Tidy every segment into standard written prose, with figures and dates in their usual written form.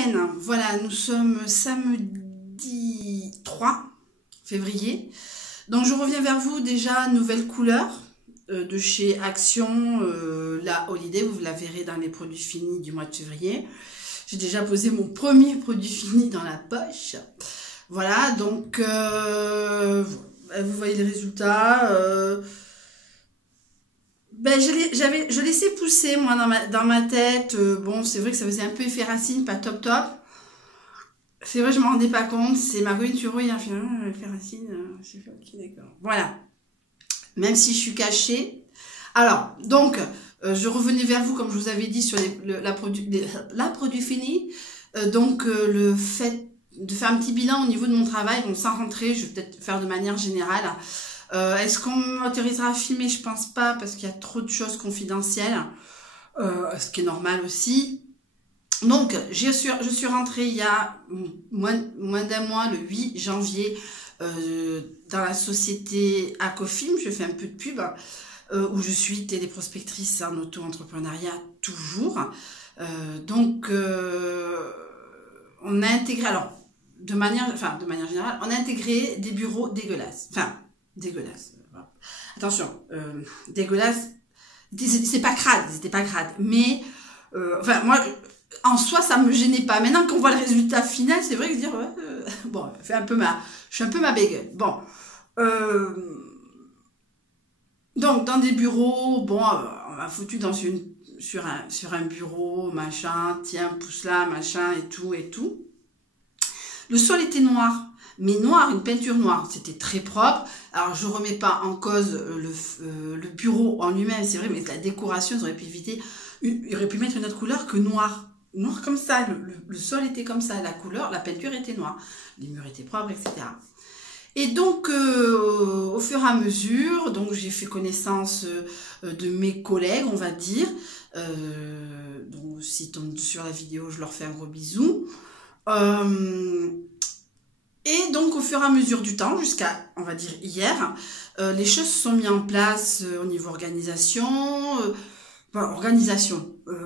semaine. Voilà, nous sommes samedi 3 février. Donc je reviens vers vous déjà, nouvelle couleur de chez Action, la Holiday. Vous la verrez dans les produits finis du mois de février. J'ai déjà posé mon premier produit fini dans la poche. Voilà, donc vous voyez les résultats. Je laissais pousser moi dans ma tête. Bon, c'est vrai que ça faisait un peu effet racine, pas top top. C'est vrai, je me rendais pas compte. C'est Margot Turo, il a fait effet racine. J'ai fait ok, d'accord. Voilà. Même si je suis cachée. Alors, donc, je revenais vers vous, comme je vous avais dit, sur la produit fini. Le fait de faire un petit bilan au niveau de mon travail. Bon, sans rentrer, je vais peut-être faire de manière générale. Est-ce qu'on m'autorisera à filmer? Je pense pas, parce qu'il y a trop de choses confidentielles, ce qui est normal aussi. Donc, je suis rentrée il y a moins d'un mois, le 8 janvier, dans la société Acofilm. Je fais un peu de pub, où je suis téléprospectrice en auto-entrepreneuriat toujours. On a intégré, alors, de manière générale, on a intégré des bureaux dégueulasses. Enfin, dégueulasse. Attention, dégueulasse, c'est pas crade, c'était pas crade. Mais, moi, en soi, ça me gênait pas. Maintenant, qu'on voit le résultat final, c'est vrai que dire, bon, je suis un peu ma bégueule. Bon, donc, dans des bureaux, bon, on m'a foutu sur un bureau, machin, tiens, pousse là, machin, et tout. Le sol était noir. Mais noir, une peinture noire, c'était très propre. Alors, je remets pas en cause le bureau en lui-même, c'est vrai, mais la décoration, ils auraient pu éviter, ils auraient pu mettre une autre couleur que noir. Noir comme ça, le sol était comme ça, la couleur, la peinture était noire, les murs étaient propres, etc. Et donc, au fur et à mesure, donc j'ai fait connaissance de mes collègues, on va dire. Donc, s'ils tombent sur la vidéo, je leur fais un gros bisou. Et donc, au fur et à mesure du temps, jusqu'à, on va dire, hier, les choses se sont mises en place au niveau organisation.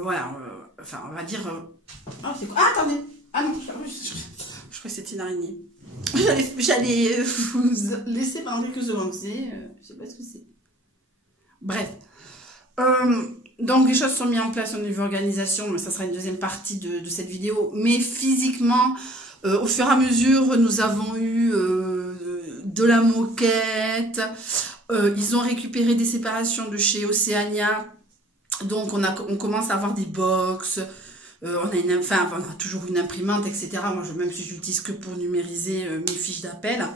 Voilà. On va dire... c'est quoi? Ah, attendez. Ah non, je crois que c'était une araignée. J'allais vous laisser parler quelques secondes. Je sais pas ce que c'est. Bref. Donc, les choses sont mises en place au niveau organisation, mais ça sera une deuxième partie de cette vidéo. Mais physiquement... au fur et à mesure, nous avons eu de la moquette. Ils ont récupéré des séparations de chez Océania. Donc, on commence à avoir des box. On a toujours une imprimante, etc. Moi, même si je l'utilise que pour numériser mes fiches d'appel.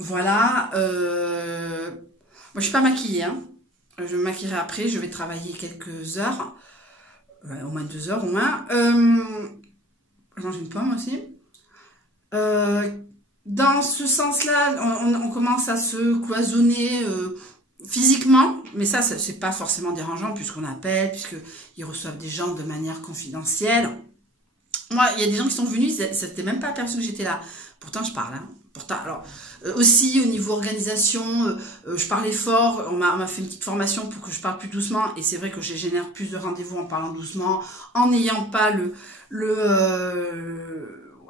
Voilà. Moi, je suis pas maquillée. Hein. Je me maquillerai après. Je vais travailler quelques heures. Au moins 2 heures, au moins. Je mange une pomme aussi. Dans ce sens-là, on commence à se cloisonner physiquement, mais ça c'est pas forcément dérangeant puisqu'on appelle, puisqu'ils reçoivent des gens de manière confidentielle. Moi, il y a des gens qui sont venus, ils s'étaient même pas aperçus que j'étais là. Pourtant, je parle. Hein. Pourtant, alors, aussi au niveau organisation, je parlais fort. On m'a fait une petite formation pour que je parle plus doucement. Et c'est vrai que je génère plus de rendez-vous en parlant doucement, en n'ayant pas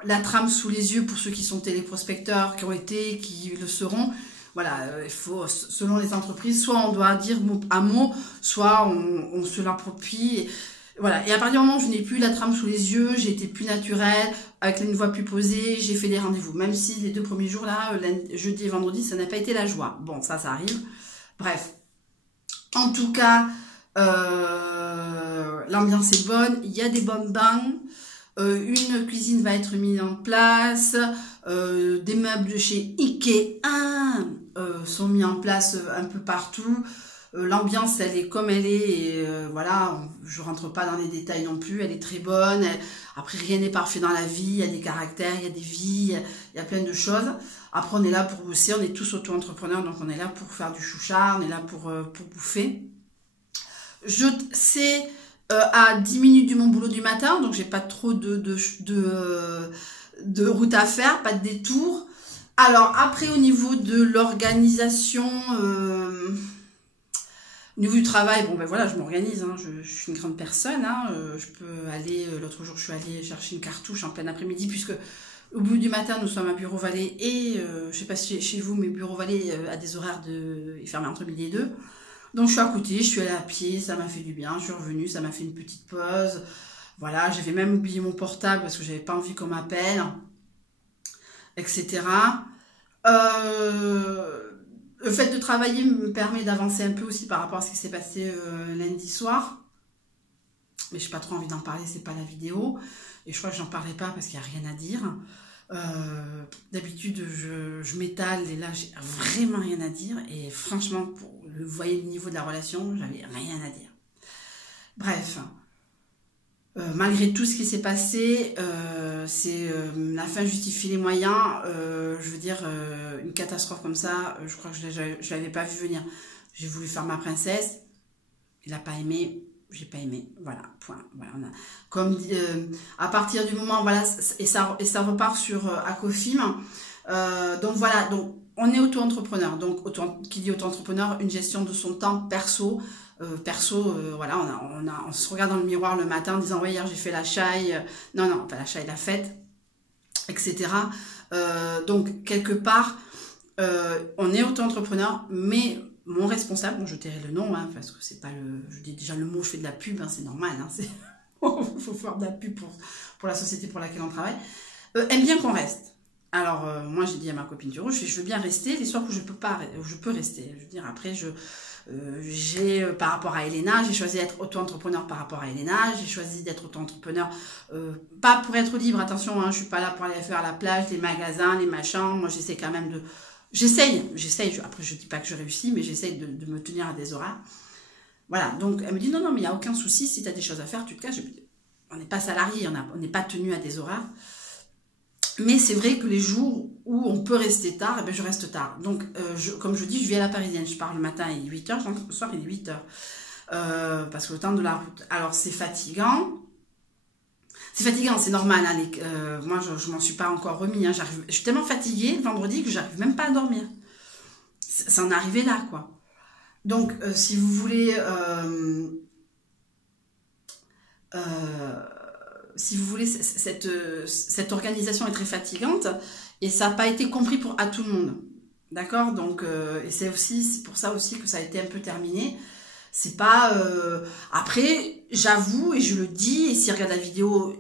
la trame sous les yeux pour ceux qui sont téléprospecteurs, qui le seront. Voilà, il faut, selon les entreprises, soit on doit dire mot à mot, soit on se l'approprie. Voilà, et à partir du moment où je n'ai plus la trame sous les yeux, j'ai été plus naturelle, avec une voix plus posée, j'ai fait des rendez-vous. Même si les 2 premiers jours, là, jeudi et vendredi, ça n'a pas été la joie. Bon, ça arrive. Bref. En tout cas, l'ambiance est bonne, il y a des bonbons. Une cuisine va être mise en place, des meubles de chez Ikea sont mis en place un peu partout. L'ambiance, elle est comme elle est, et voilà, je rentre pas dans les détails non plus, elle est très bonne. Après, rien n'est parfait dans la vie, il y a des caractères, il y a des vies, il y a plein de choses. Après, on est là pour bosser, on est tous auto-entrepreneurs, donc on est là pour faire du chouchard, on est là pour bouffer. Je sais... à 10 minutes de mon boulot du matin, donc j'ai pas trop de route à faire, pas de détour. Alors après, au niveau de l'organisation, Au niveau du travail, bon ben voilà, je m'organise, hein, je suis une grande personne, hein, je peux aller, l'autre jour je suis allée chercher une cartouche en plein après-midi, puisque au bout du matin nous sommes à Bureau Vallée, et je sais pas si chez vous, mais Bureau Vallée a des horaires il ferme entre midi et 2. Donc je suis à côté, je suis allée à pied, ça m'a fait du bien, je suis revenue, ça m'a fait une petite pause. Voilà, j'avais même oublié mon portable parce que j'avais pas envie qu'on m'appelle, etc. Le fait de travailler me permet d'avancer un peu aussi par rapport à ce qui s'est passé lundi soir. Mais je n'ai pas trop envie d'en parler, c'est pas la vidéo. Et je crois que j'en parlerai pas parce qu'il n'y a rien à dire. D'habitude, je m'étale et là, j'ai vraiment rien à dire. Et franchement, vous voyez le niveau de la relation, j'avais rien à dire. Bref. Malgré tout ce qui s'est passé, c'est la fin justifie les moyens. Je veux dire, une catastrophe comme ça, je crois que je l'avais pas vu venir. J'ai voulu faire ma princesse, il n'a pas aimé, j'ai pas aimé. Voilà, point. Voilà, comme à partir du moment, voilà, et ça repart sur Acofim. Donc voilà, donc on est auto-entrepreneur. Donc qui dit auto-entrepreneur, une gestion de son temps perso. Voilà, on se regarde dans le miroir le matin en disant ouais, hier j'ai fait la chaille, non, pas la chaille, la fête, etc. Donc quelque part, on est auto-entrepreneur, mais mon responsable, bon je tairai le nom, hein, parce que c'est pas je dis déjà le mot, je fais de la pub, hein, c'est normal, hein, faut faire de la pub pour la société pour laquelle on travaille, aime bien qu'on reste. Alors moi j'ai dit à ma copine du rouge, je veux bien rester les soirs où je peux rester. Je veux dire après par rapport à Elena, j'ai choisi d'être auto-entrepreneur par rapport à Elena, j'ai choisi d'être auto-entrepreneur pas pour être libre, attention, hein, je suis pas là pour aller faire la plage, les magasins, les machins, moi j'essaie quand même j'essaye, après je dis pas que je réussis, mais j'essaye de me tenir à des horaires. Voilà, donc elle me dit non, mais il n'y a aucun souci, si tu as des choses à faire, tu te caches. On n'est pas salarié, on n'est pas tenu à des horaires. Mais c'est vrai que les jours où on peut rester tard, eh bien, je reste tard. Donc, comme je dis, je vis à la parisienne. Je pars le matin, il est 8h, je rentre le soir, il est 8h. Parce que le temps de la route. Alors, c'est fatigant. C'est fatigant, c'est normal. Hein, moi, je m'en suis pas encore remis. Hein, je suis tellement fatiguée le vendredi que j'arrive même pas à dormir. Ça en est arrivé là, quoi. Donc, si vous voulez... si vous voulez, cette organisation est très fatigante et ça n'a pas été compris à tout le monde. D'accord? Donc, et c'est pour ça aussi que ça a été un peu terminé. C'est pas... Après, j'avoue et je le dis, et s'il regarde la vidéo,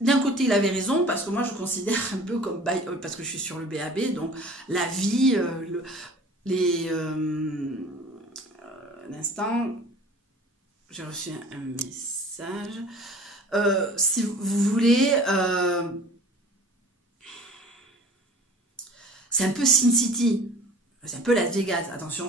d'un côté, il avait raison, parce que moi, je considère un peu comme... parce que je suis sur le BAB, donc la vie, l'instant, j'ai reçu un message... si vous voulez, c'est un peu Sin City, c'est un peu Las Vegas. Attention,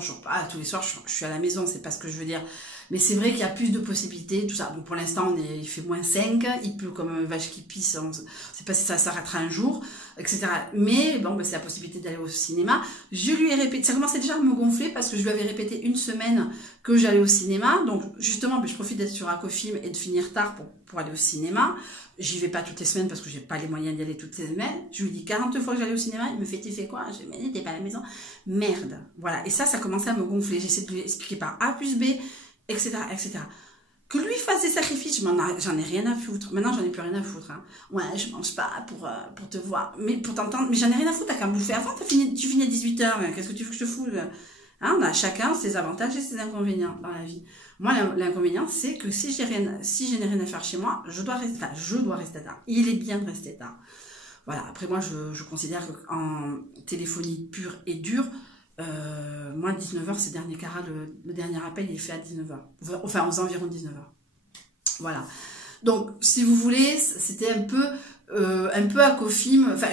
tous les soirs, je suis à la maison, c'est pas ce que je veux dire. Mais c'est vrai qu'il y a plus de possibilités, tout ça. Bon, pour l'instant, il fait -5, il pleut comme une vache qui pisse, on ne sait pas si ça s'arrêtera un jour, etc. Mais bon, c'est la possibilité d'aller au cinéma. Je lui ai répété, ça commençait déjà à me gonfler parce que je lui avais répété une semaine que j'allais au cinéma. Donc justement, je profite d'être sur Acofim et de finir tard pour aller au cinéma. J'y vais pas toutes les semaines parce que j'ai pas les moyens d'y aller toutes les semaines. Je lui dis 40 fois que j'allais au cinéma, il me fait, tu fais quoi? Je dis, mais t'es pas à la maison. Merde. Voilà. Et ça commençait à me gonfler. J'essaie de lui expliquer par A plus B, etc., etc. Que lui fasse des sacrifices, j'en ai rien à foutre. Maintenant, j'en ai plus rien à foutre. Hein. Ouais, je mange pas pour te voir, mais pour t'entendre. Mais j'en ai rien à foutre, t'as qu'à me bouffer avant, tu finis à 18h. Qu'est-ce que tu veux que je te foute? Hein, on a chacun ses avantages et ses inconvénients dans la vie. Moi, l'inconvénient, c'est que si je n'ai rien à faire chez moi, je dois rester tard. Il est bien de rester tard. Voilà. Après, moi, je considère qu'en téléphonie pure et dure, moi, 19h, c'est dernier carat, le dernier appel, il est fait à 19h. Enfin, aux environs de 19h. Voilà. Donc, si vous voulez, c'était un peu Acofim. Enfin,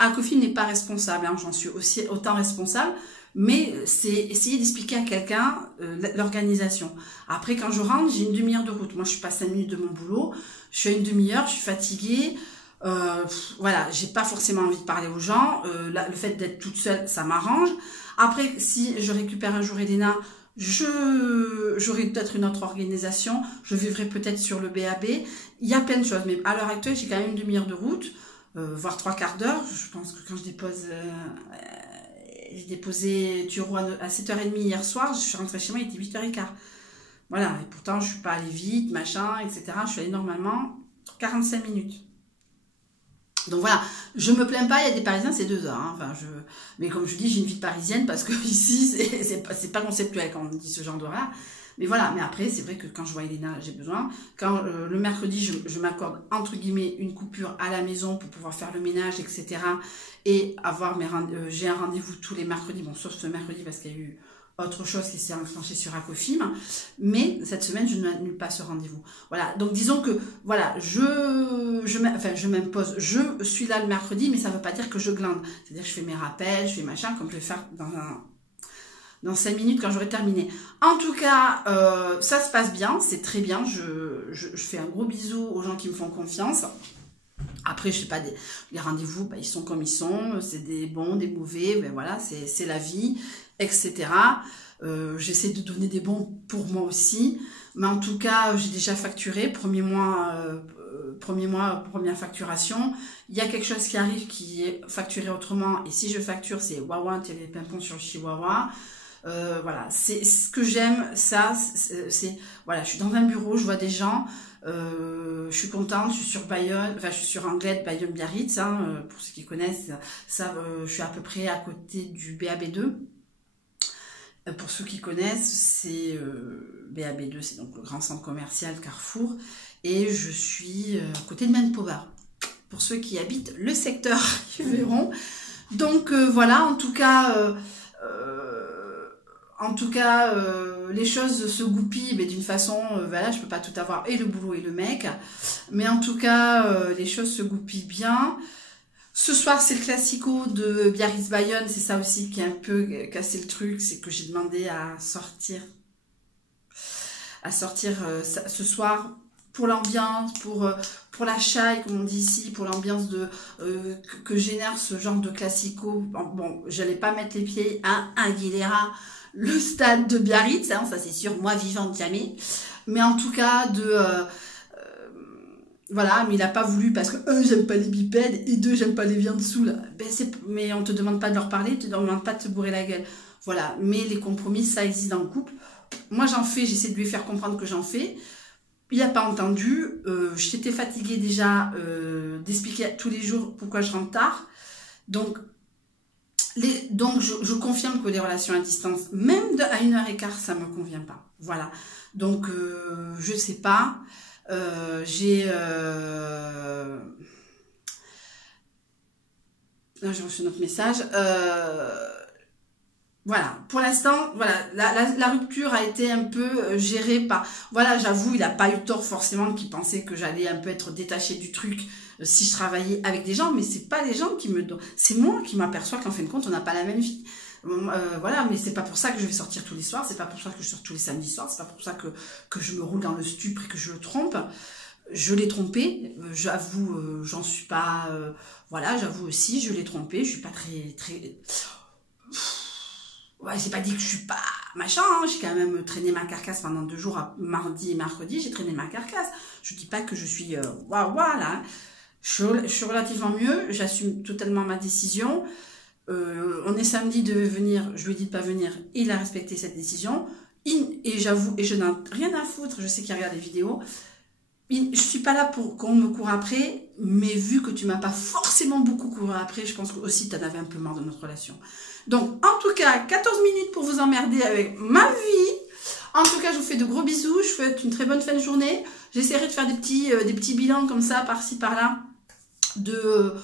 Acofim n'est pas responsable, hein, j'en suis aussi autant responsable, mais c'est essayer d'expliquer à quelqu'un l'organisation. Après, quand je rentre, j'ai une demi-heure de route. Moi, je suis pas 5 minutes de mon boulot. Je suis à une demi-heure, je suis fatiguée. Voilà, j'ai pas forcément envie de parler aux gens. Le fait d'être toute seule, ça m'arrange. Après, si je récupère un jour Elena, j'aurai peut-être une autre organisation. Je vivrai peut-être sur le BAB. Il y a plein de choses. Mais à l'heure actuelle, j'ai quand même une demi-heure de route, voire 3/4 d'heure. Je pense que quand j'ai déposé Turo à 7h30 hier soir, je suis rentrée chez moi, il était 8h15. Voilà, et pourtant, je suis pas allée vite, machin, etc. Je suis allée normalement 45 minutes. Donc voilà, je me plains pas, il y a des Parisiens, c'est 2 heures. Hein. Enfin, mais comme je dis, j'ai une vie parisienne parce que ici, c'est pas conceptuel quand on dit ce genre d'horaire. Mais voilà, mais après, c'est vrai que quand je vois Elena, j'ai besoin. Quand le mercredi, je m'accorde, entre guillemets, une coupure à la maison pour pouvoir faire le ménage, etc. Et avoir j'ai un rendez-vous tous les mercredis, bon, sauf ce mercredi parce qu'il y a eu autre chose qui s'est enclenché sur Acofim, mais cette semaine je n'annule pas ce rendez-vous. Voilà, donc disons que voilà, je m'impose, je suis là le mercredi, mais ça ne veut pas dire que je glande. C'est-à-dire que je fais mes rappels, je fais machin, comme je vais faire dans 5 minutes quand j'aurai terminé. En tout cas, ça se passe bien, c'est très bien. Je fais un gros bisou aux gens qui me font confiance. Après, je sais pas, les rendez-vous, bah, ils sont comme ils sont, c'est des bons, des mauvais, ben voilà, c'est la vie, etc. J'essaie de donner des bons pour moi aussi, mais en tout cas, j'ai déjà facturé, premier mois, première facturation. Il y a quelque chose qui arrive qui est facturé autrement, et si je facture, c'est Wawa, t'as les pimpons sur le chihuahua. Voilà, c'est ce que j'aime, ça, c'est voilà, je suis dans un bureau, je vois des gens, je suis contente, je suis sur Bayonne, enfin je suis sur Anglette, Bayonne-Biarritz, hein, pour ceux qui connaissent, ça, je suis à peu près à côté du BAB2. Pour ceux qui connaissent, c'est BAB2, c'est donc le grand centre commercial Carrefour, et je suis à côté de Manpower. Pour ceux qui habitent le secteur, qui verront. Donc voilà, en tout cas, les choses se goupillent, mais d'une façon, voilà, je peux pas tout avoir, et le boulot et le mec, mais en tout cas, les choses se goupillent bien. Ce soir, c'est le classico de Biarritz-Bayonne, c'est ça aussi qui a un peu cassé le truc, c'est que j'ai demandé à sortir ce soir pour l'ambiance, pour la chaille, comme on dit ici, pour l'ambiance que génère ce genre de classico. Bon, j'allais pas mettre les pieds à Aguilera, le stade de Biarritz, hein, ça c'est sûr, moi vivante jamais. Mais en tout cas, voilà, mais il a pas voulu parce que j'aime pas les bipèdes et 2, j'aime pas les viandes dessous là. Ben, mais on te demande pas de leur parler, on te demande pas de te bourrer la gueule. Voilà, mais les compromis, ça existe dans le couple. Moi j'en fais, j'essaie de lui faire comprendre que j'en fais. Il n'a pas entendu. J'étais fatiguée déjà d'expliquer tous les jours pourquoi je rentre tard. Donc je confirme que les relations à distance, même à 1h15, ça me convient pas. Voilà. Donc je sais pas. J'ai reçu notre message. Voilà, pour l'instant, voilà, la rupture a été un peu gérée par... Voilà, j'avoue, il n'a pas eu tort forcément qui pensait que j'allais un peu être détachée du truc si je travaillais avec des gens, mais c'est pas les gens qui me donnent... C'est moi qui m'aperçois qu'en fin de compte, on n'a pas la même vie. Voilà, mais c'est pas pour ça que je vais sortir tous les soirs, c'est pas pour ça que je sors tous les samedis soirs, c'est pas pour ça que je me roule dans le stupre et que je le trompe. Je l'ai trompé, j'avoue, j'en suis pas... voilà, j'avoue aussi, je l'ai trompé, je suis pas très... Ouais, j'ai pas dit que je suis pas machin, hein. J'ai quand même traîné ma carcasse pendant 2 jours, mardi et mercredi, j'ai traîné ma carcasse. Je dis pas que je suis waouh là. Je suis relativement mieux, j'assume totalement ma décision. On est samedi, devait venir, je lui ai dit de pas venir, il a respecté cette décision. Et j'avoue, et je n'ai rien à foutre, je sais qu'il regarde les vidéos. Je suis pas là pour qu'on me court après, mais vu que tu m'as pas forcément beaucoup couru après, je pense que aussi tu en avais un peu marre de notre relation. Donc, en tout cas, 14 minutes pour vous emmerder avec ma vie. En tout cas, je vous fais de gros bisous. Je vous souhaite une très bonne fin de journée. J'essaierai de faire des petits bilans comme ça, par-ci, par-là, de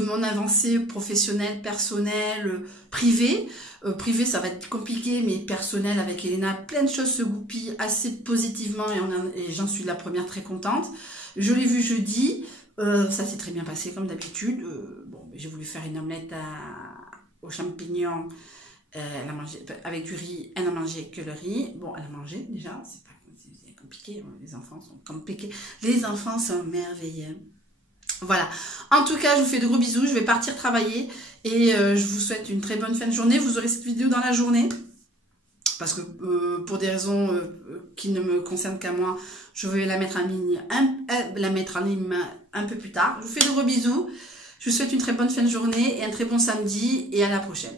mon avancée professionnelle, personnelle, privée. Privé, ça va être compliqué, mais personnel avec Elena, plein de choses se goupillent assez positivement et j'en suis la première très contente. Je l'ai vu jeudi. Ça s'est très bien passé, comme d'habitude. Bon, j'ai voulu faire une omelette aux champignons, elle a mangé, avec du riz, elle n'a mangé que le riz. Bon, elle a mangé déjà, c'est compliqué, les enfants sont compliqués. Les enfants sont merveilleux. Voilà, en tout cas, je vous fais de gros bisous, je vais partir travailler et je vous souhaite une très bonne fin de journée. Vous aurez cette vidéo dans la journée, parce que pour des raisons qui ne me concernent qu'à moi, je vais la mettre en ligne, un peu plus tard. Je vous fais de gros bisous. Je vous souhaite une très bonne fin de journée et un très bon samedi et à la prochaine.